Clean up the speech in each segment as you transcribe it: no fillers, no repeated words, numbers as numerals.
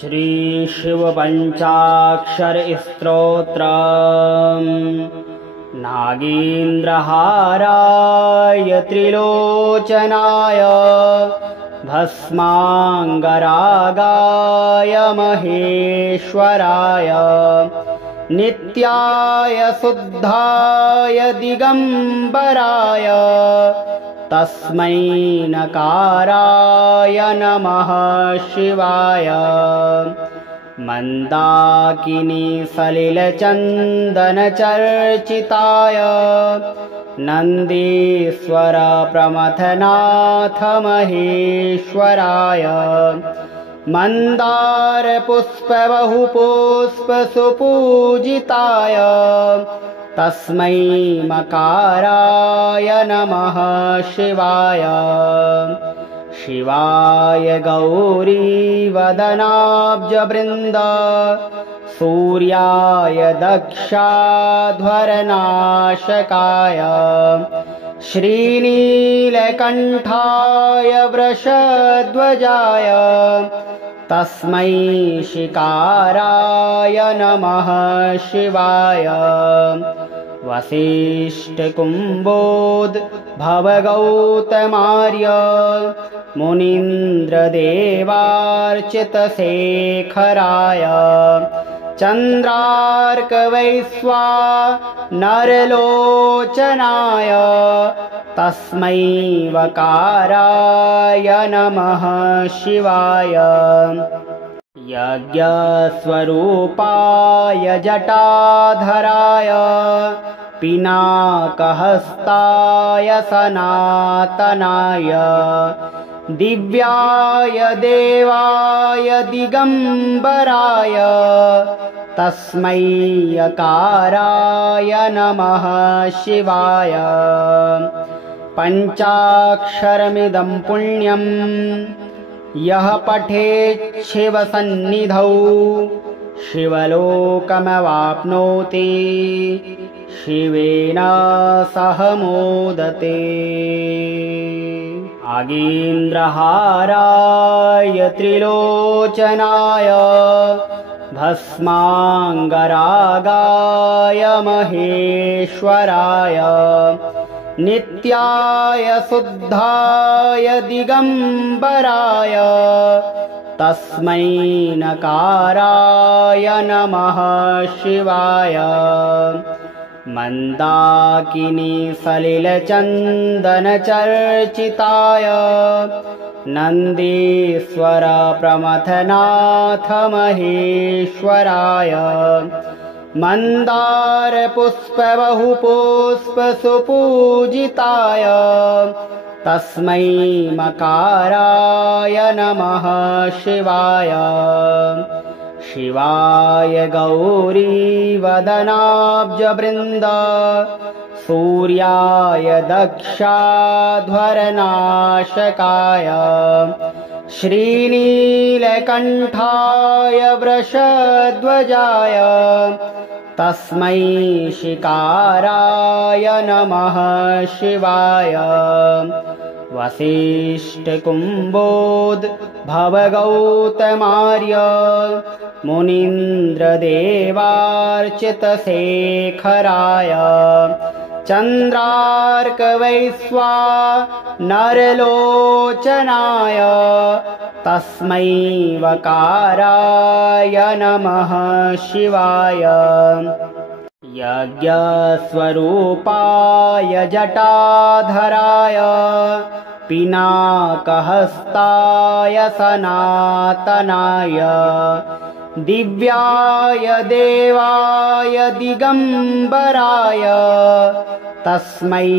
श्रीशिवपञ्चाक्षर स्तोत्रम् नागेन्द्रहाराय त्रिलोचनाय भस्माङ्गरागाय महेश्वराय नित्याय शुद्धाय दिगम्बराय तस्मै नकाराय नमः शिवाय। मन्दाकिनी सलिलचन्दनचर्चिताय नन्दीश्वर प्रमथनाथ महेश्वराय मन्दारपुष्पबहुपुष्पसुपूजिताय तस्मै मकाराय नमः शिवाय। शिवाय गौरीवदनाब्जवृन्द सूर्याय दक्षाध्वरनाशकाय श्रीनीलकण्ठाय वृषध्वजाय तस्मै शिकाराय नमः शिवाय। वसिष्ठकुम्भोद्भवगौतमार्य मुनीन्द्रदेवार्चितशेखराय चन्द्रार्कवैश्वानरलोचनाय तस्मै वकाराय नमः शिवाय। यज्ञस्वरूपाय जटाधराय पिनाकहस्ताय सनातनाय दिव्याय देवाय दिगम्बराय तस्मै यकाराय नमः शिवाय। पञ्चाक्षरमिदं पुण्यं यः पठेत् शिवसन्निधौ शिवलोकमवाप्नोति शिवेन सह मोदते। नागेन्द्रहाराय त्रिलोचनाय भस्माङ्गरागाय महेश्वराय नित्याय शुद्धाय दिगम्बराय तस्मै नकाराय नमः शिवाय। मन्दाकिनी सलिलचन्दनचर्चिताय नन्दीश्वर प्रमथनाथ महेश्वराय मन्दारपुष्पबहुपुष्पसुपूजिताय तस्मै मकाराय नमः शिवाय। शिवाय गौरीवदनाब्जवृन्द सूर्याय दक्षाध्वरनाशकाय श्रीनीलकण्ठाय वृषध्वजाय तस्मै शिकाराय नमः शिवाय। वसिष्ठकुम्भोद्भवगौतमार्य मुनीन्द्रदेवार्चितशेखराय चन्द्रार्कवैश्वानरलोचनाय तस्मै वकाराय नमः शिवाय। यज्ञस्वरूपाय जटाधराय पिनाकहस्ताय सनातनाय दिव्याय देवाय दिगम्बराय तस्मै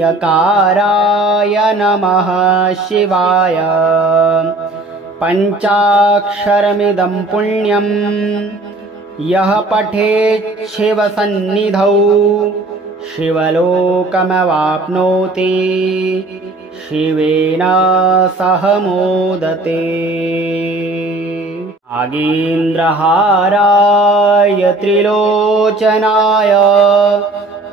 यकाराय नमः शिवाय। पञ्चाक्षरमिदं पुण्यं यः पठेत् शिवसन्निधौ शिवलोकमवाप्नोति शिवेन सह मोदते। नागेन्द्रहाराय त्रिलोचनाय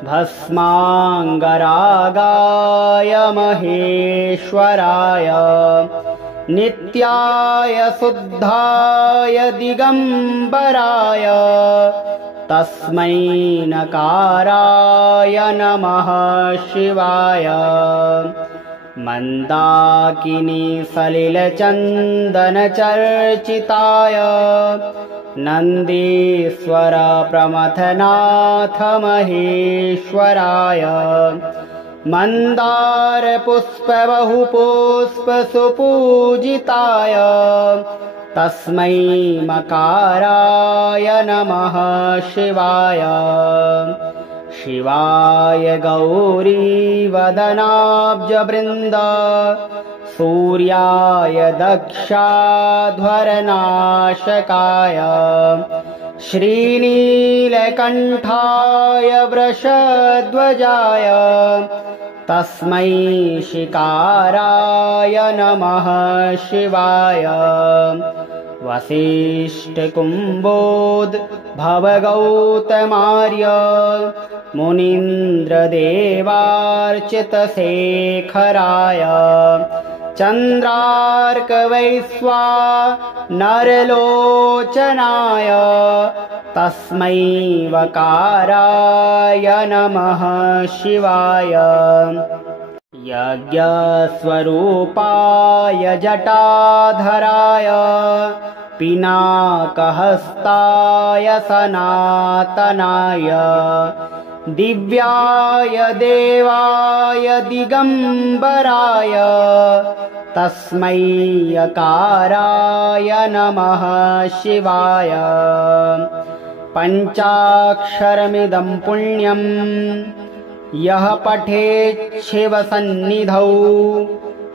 भस्माङ्गरागाय महेश्वराय नित्याय शुद्धाय दिगंबराय तस्मै नकाराय नमः शिवाय। मंदाकिनी सलिलचन्दनचर्चिताय नन्दीश्वर प्रमथनाथ महेश्वराय। मंदार पुष्प बहुपुष्प सुपूजिताय तस्मै मकाराय नमः शिवाय। शिवाय गौरी वदनाब्जवृन्द सूर्याय दक्षाध्वरनाशकाय श्रीनीलकण्ठाय वृषध्वजाय तस्मै शिकाराय नमः शिवाय। वसिष्ठकुम्भोद्भवगौतमार्य मुनीन्द्रदेवार्चितशेखराय चन्द्रार्कवैश्वानरलोचनाय तस्मै वकाराय नमः शिवाय। यज्ञस्वरूपाय जटाधराय पिनाकहस्ताय सनातनाय दिव्याय देवाय दिगंबराय तस्मै यकाराय नमः शिवाय। पञ्चाक्षरमिदं पुण्यं यः पठेत् शिवसन्निधौ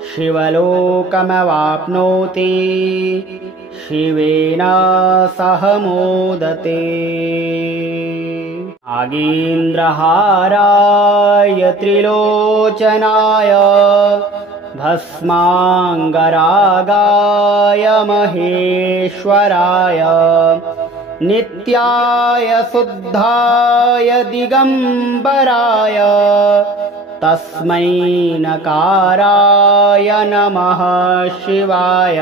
शिवलोकमवाप्नोति शिवेन सह मोदते। नागेन्द्रहाराय त्रिलोचनाय भस्माङ्गरागाय महेश्वराय नित्याय शुद्धाय दिगंबराय तस्मै नकाराय नमः शिवाय।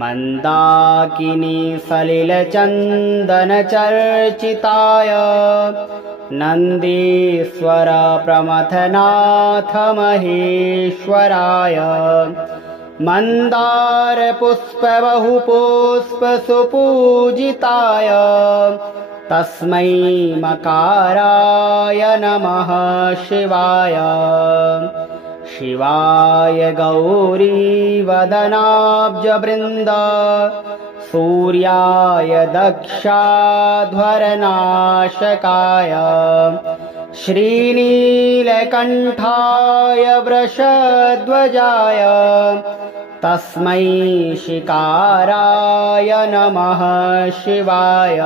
मंदाकिनी सलिलचन्दनचर्चिताय नन्दीश्वर प्रमथनाथ महेश्वराय मंदार पुष्प बहुपुष्प सुपूजिताय तस्मै मकाराय नमः शिवाय। शिवाय गौरी वदनाब्जवृन्द सूर्याय दक्षाध्वरनाशकाय श्रीनीलकण्ठाय वृषध्वजाय तस्मै शिकाराय नमः शिवाय।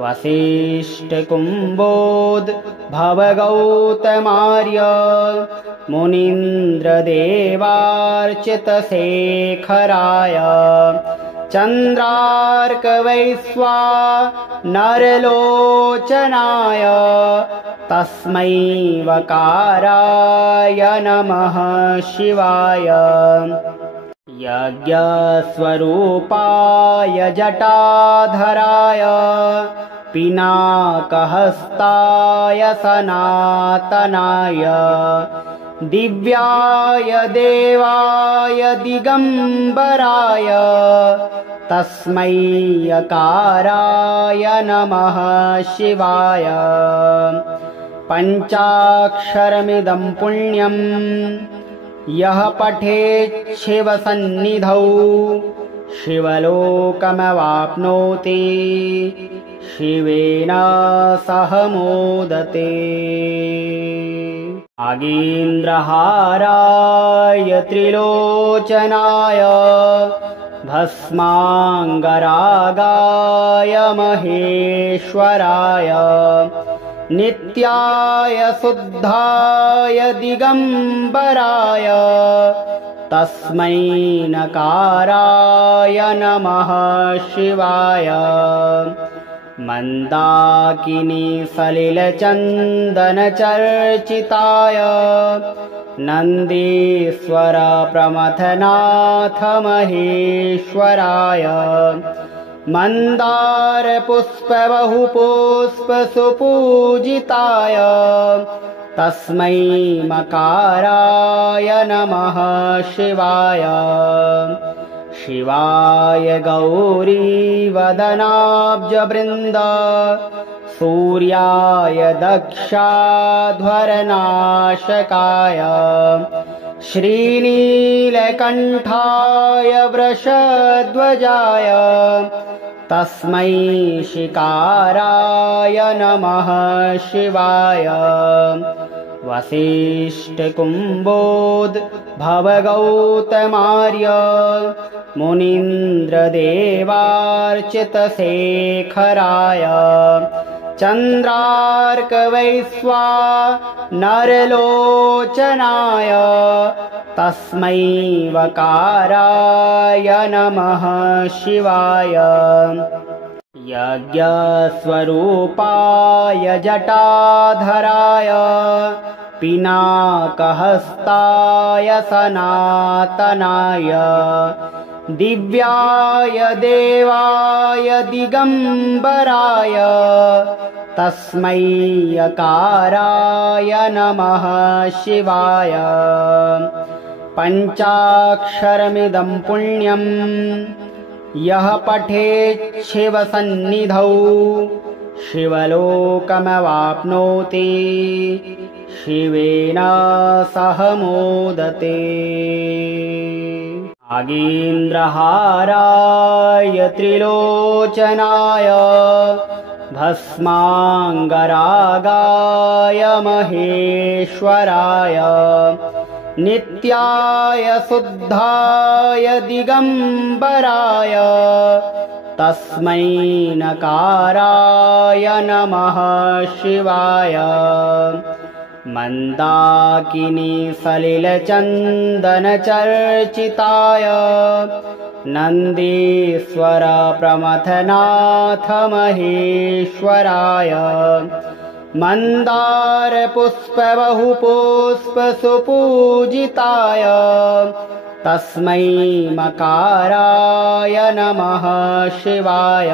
वसिष्ठकुम्भोद्भवगौतमार्य मुनीन्द्रदेवार्चितशेखराय चन्द्रार्कवैश्वानरलोचनाय तस्मै वकाराय नमः शिवाय। यज्ञस्वरूपाय जटाधराय पिनाकहस्ताय सनातनाय दिव्याय देवाय दिगंबराय तस्मै यकाराय नमः शिवाय। पञ्चाक्षरमिदं पुण्यं यः पठेत् शिवसन्निधौ शिवलोकमवाप्नोति शिवेन सह मोदते। नागेन्द्रहाराय त्रिलोचनाय भस्माङ्गरागाय महेश्वराय नित्याय शुद्धाय दिगंबराय तस्मै नकाराय नमः शिवाय। मंदाकिनी सलिलचन्दनचर्चिताय नन्दीश्वर प्रमथनाथ महेश्वराय मन्दार पुष्प बहुपुष्प सुपूजिताय तस्मै मकाराय नमः शिवाय शिवाय गौरी वदनाब्जवृन्द सूर्याय दक्षाध्वरनाशकाय श्रीनीलकण्ठाय वृषध्वजाय तस्मै शिकाराय नमः शिवाय वसिष्ठकुम्भोद्भवगौतमार्य मुनीन्द्रदेवार्चितशेखराय चन्द्रार्कवैश्वानरलोचनाय तस्मै वकाराय नमः शिवाय यज्ञस्वरूपाय जटाधराय पिनाकहस्ताय सनातनाय दिव्याय देवाय दिगम्बराय तस्मै यकाराय नमः शिवाय पञ्चाक्षरमिदं पुण्यं यः पठेत् शिवसन्निधौ शिवलोकमवाप्नोति शिवेन सह मोदते नागेन्द्रहाराय त्रिलोचनाय भस्माङ्गरागाय महेश्वराय नित्याय शुद्धाय दिगम्बराय तस्मै नकाराय नमः शिवाय मन्दाकिनी सलिलचन्दनचर्चिताय नन्दीश्वर प्रमथनाथ महेश्वराय मन्दार पुष्प बहुपुष्प सुपूजिताय तस्मै मकाराय नमः शिवाय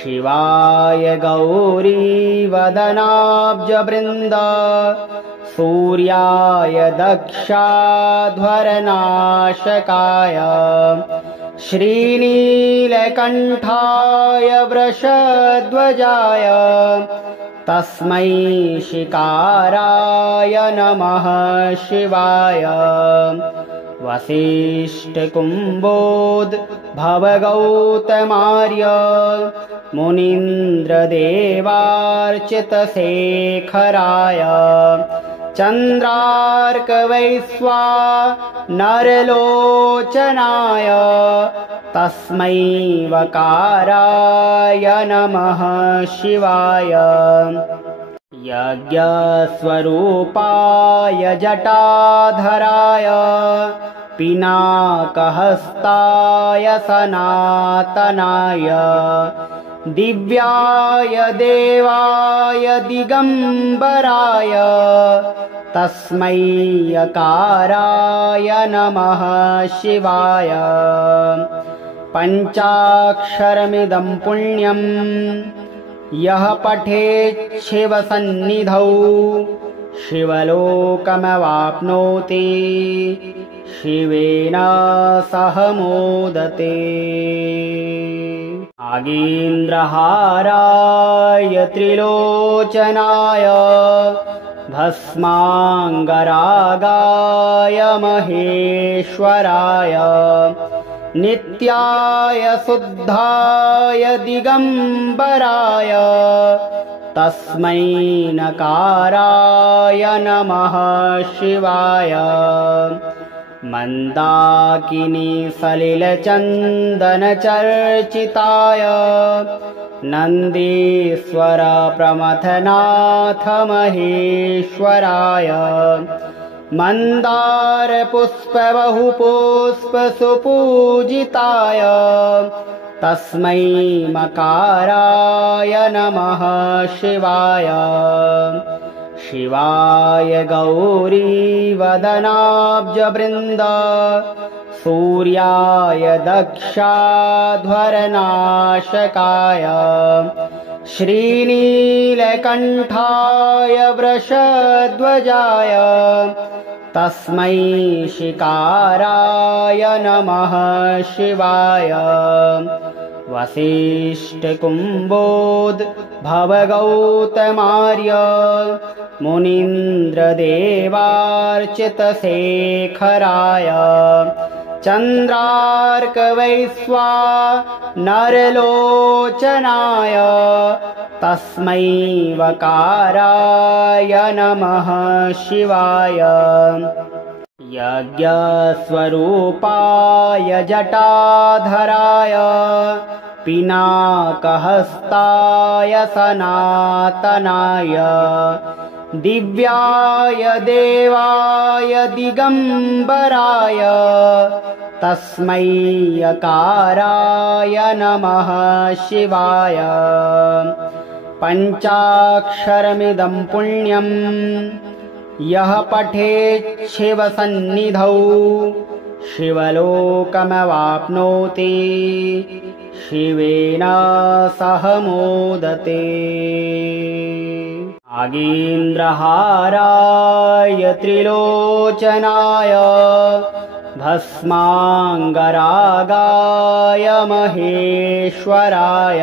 शिवाय गौरी वदनाब्जवृन्द सूर्याय दक्षाध्वरनाशकाय श्रीनीलकण्ठाय वृषध्वजाय तस्मै शिकाराय नमः शिवाय वसिष्ठकुम्भोद्भवगौतमार्य मुनीन्द्रदेवार्चितशेखराय चन्द्रार्कवैश्वानरलोचनाय तस्मै वकाराय नमः शिवाय यज्ञस्वरूपाय जटाधराय पिनाकहस्ताय सनातनाय दिव्याय देवाय दिगम्बराय तस्मै यकाराय नमः शिवाय पञ्चाक्षरमिदं पुण्यं यः पठेत् शिवसन्निधौ शिवलोकमवाप्नोति शिवेन सह मोदते नागेन्द्रहाराय त्रिलोचनाय भस्माङ्गरागाय महेश्वराय नित्याय शुद्धाय दिगम्बराय तस्मै नकाराय नमः शिवाय मन्दाकिनी सलिलचन्दनचर्चिताय नन्दीश्वर प्रमथनाथ महेश्वराय मन्दार पुष्प बहुपुष्प सुपूजिताय तस्मै मकाराय नमः शिवाय शिवाय गौरीवदनाब्जवृन्द सूर्याय दक्षाध्वरनाशकाय श्रीनीलकण्ठाय वृषध्वजाय तस्मै शिकाराय नमः शिवाय वसिष्ठकुम्भोद्भवगौतमार्य मुनीन्द्रदेवार्चितशेखराय चन्द्रार्कवैश्वानरलोचनाय तस्मै वकाराय नमः शिवाय यज्ञस्वरूपाय जटाधराय पिनाकहस्ताय सनातनाय दिव्याय देवाय दिगम्बराय तस्मै यकाराय नमः शिवाय पञ्चाक्षरमिदं पुण्यम् यः पठेत् शिवसन्निधौ शिवलोकमवाप्नोति शिवेन सह मोदते नागेन्द्रहाराय त्रिलोचनाय भस्माङ्गरागाय महेश्वराय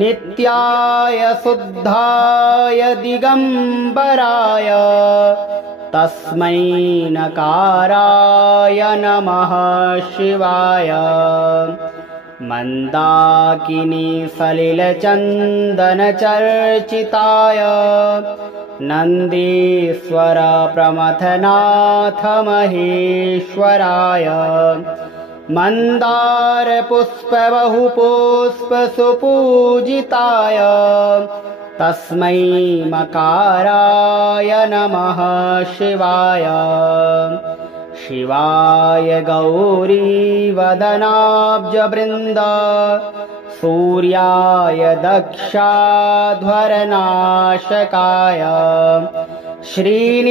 नित्याय शुद्धाय दिगम्बराय तस्मै नकाराय नमः शिवाय मन्दाकिनी सलिलचन्दनचर्चिताय नन्दीश्वर प्रमथनाथ महेश्वराय मन्दारपुष्पबहुपुष्पसुपूजिताय तस्मै मकाराय नमः शिवाय शिवाय गौरीवदनाब्जवृन्द सूर्याय दक्षाध्वरनाशकाय श्रीनीलकण्ठाय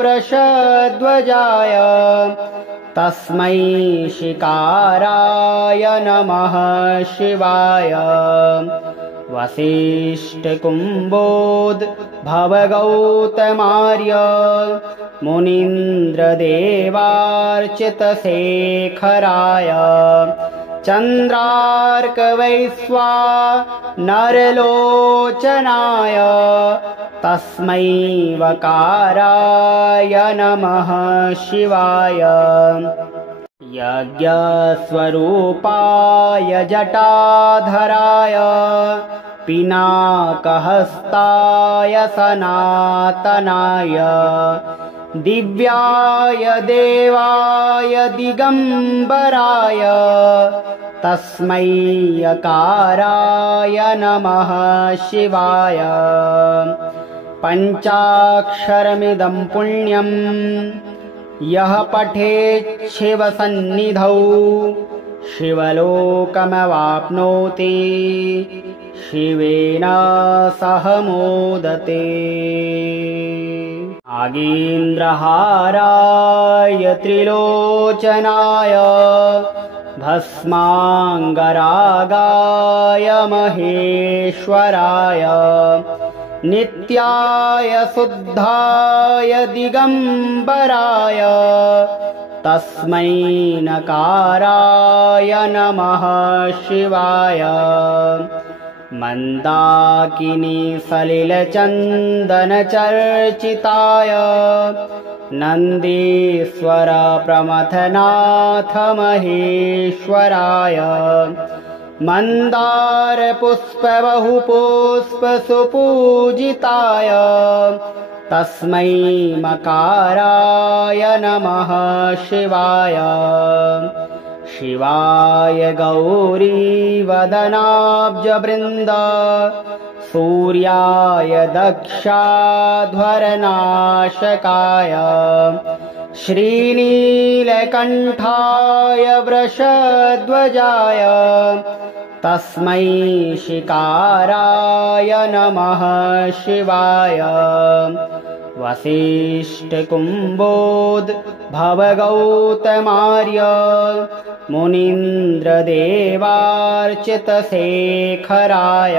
वृषध्वजाय तस्मै शिकाराय नमः शिवाय वसिष्ठकुम्भोद्भवगौतमार्य मुनीन्द्रदेवार्चितशेखराय चन्द्रार्कवैश्वानरलोचनाय तस्मै वकाराय नमः शिवाय यज्ञस्वरूपाय जटाधराय पिनाकहस्ताय सनातनाय दिव्याय देवाय दिगम्बराय तस्मै यकाराय नमः शिवाय पञ्चाक्षरमिदं पुण्यम् यः पठेत् शिवसन्निधौ शिवलोकमवाप्नोति शिवेन सह मोदते नागेन्द्रहाराय त्रिलोचनाय भस्माङ्गरागाय महेश्वराय नित्याय शुद्धाय दिगम्बराय तस्मै नकाराय नमः शिवाय मन्दाकिनी सलिलचन्दनचर्चिताय नन्दीश्वर प्रमथनाथ महेश्वराय मन्दारपुष्पबहुपुष्पसुपूजिताय तस्मै मकाराय नमः शिवाय शिवाय गौरीवदनाब्जवृन्द सूर्याय दक्षाध्वरनाशकाय श्रीनीलकण्ठाय वृषध्वजाय तस्मै शिकाराय नमः शिवाय वसिष्ठकुम्भोद्भवगौतमार्य मुनीन्द्रदेवार्चितशेखराय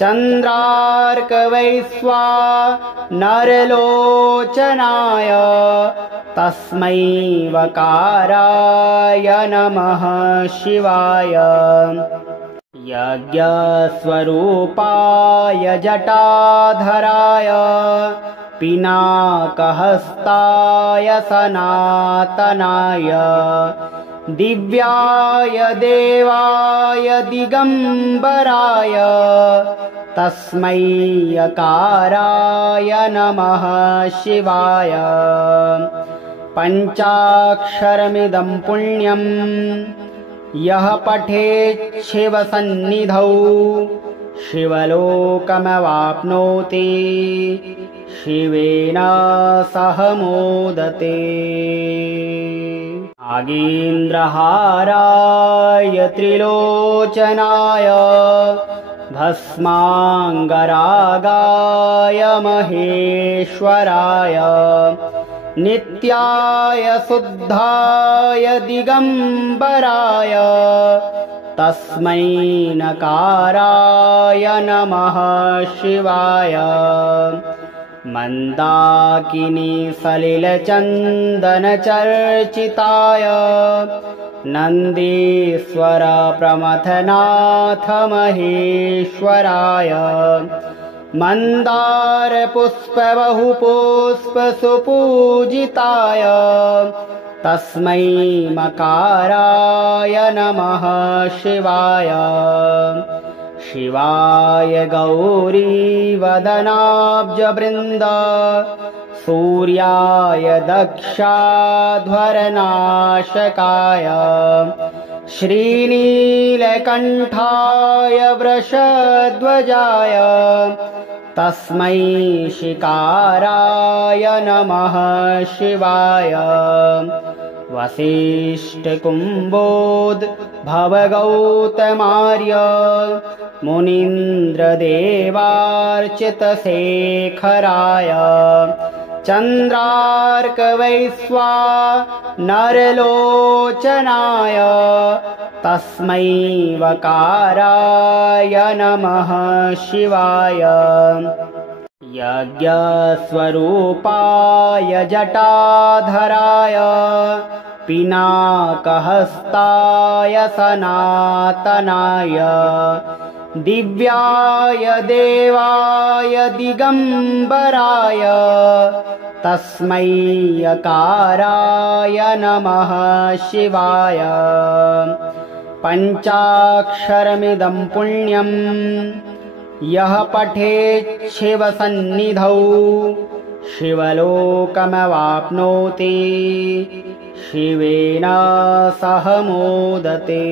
चन्द्रार्कवैश्वानरलोचनाय तस्मै वकाराय नमः शिवाय यज्ञस्वरूपाय जटाधराय पिनाकहस्ताय सनातनाय दिव्याय देवाय दिगम्बराय तस्मै यकाराय नमः शिवाय पञ्चाक्षरमिदं पुण्यं यः पठेत् शिवसन्निधौ शिवलोकमवाप्नोति शिवेन सह मोदते नागेन्द्रहाराय त्रिलोचनाय भस्माङ्गरागाय महेश्वराय नित्याय शुद्धाय दिगम्बराय तस्मै नकाराय नमः शिवाय मन्दाकिनी सलिलचन्दनचर्चिताय नन्दीश्वर प्रमथनाथ महेश्वराय मन्दारपुष्पबहुपुष्पसुपूजिताय तस्मै मकाराय नमः शिवाय शिवाय गौरीवदनाब्जवृन्द सूर्याय दक्षाध्वरनाशकाय श्रीनीलकण्ठाय वृषध्वजाय तस्मै शिकाराय नमः शिवाय वसिष्ठकुम्भोद्भवगौतमार्य मुनीन्द्रदेवार्चितशेखराय चन्द्रार्कवैश्वानरलोचनाय तस्मै वकाराय नमः शिवाय यज्ञस्वरूपाय जटाधराय पिनाकहस्ताय सनातनाय दिव्याय देवाय दिगम्बराय तस्मै यकाराय नमः शिवाय पञ्चाक्षरमिदं पुण्यं यः पठेत् शिवसन्निधौ शिवलोकमवाप्नोति शिवेन सह मोदते।